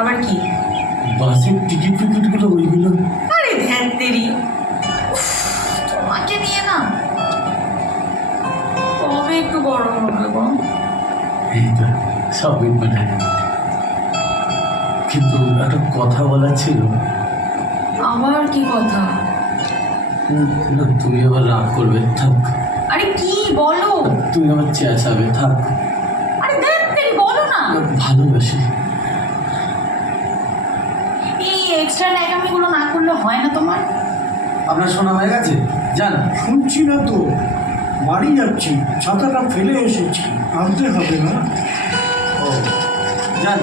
আবার কি? বাসের টিকিট ফিকিটগুলো ওইগুলো। আরে ধ্যান দেরি, তোমাকে নিয়ে না কবে একটু বড় হবে গো। এই তো সব মিটমাট, কিন্তু একটা কথা বলার ছিল। আবার কি কথা? না, তুমি আবার রাগ করবে, থাক। আরে কি বলো? তুমি আমার চেঁচাবে, থাক। আরে ধ্যান দেরি, বলো না। ভালোবাসি। এই এক্সট্রা ন্যাকামিগুলো না করলে হয় না তোমার? আপনার শোনা হয়ে গেছে, যান। শুনছি না তো, বাড়ি যাচ্ছি, ছাতাটা ফেলে এসেছি, আনতে হবে না। ও, যান।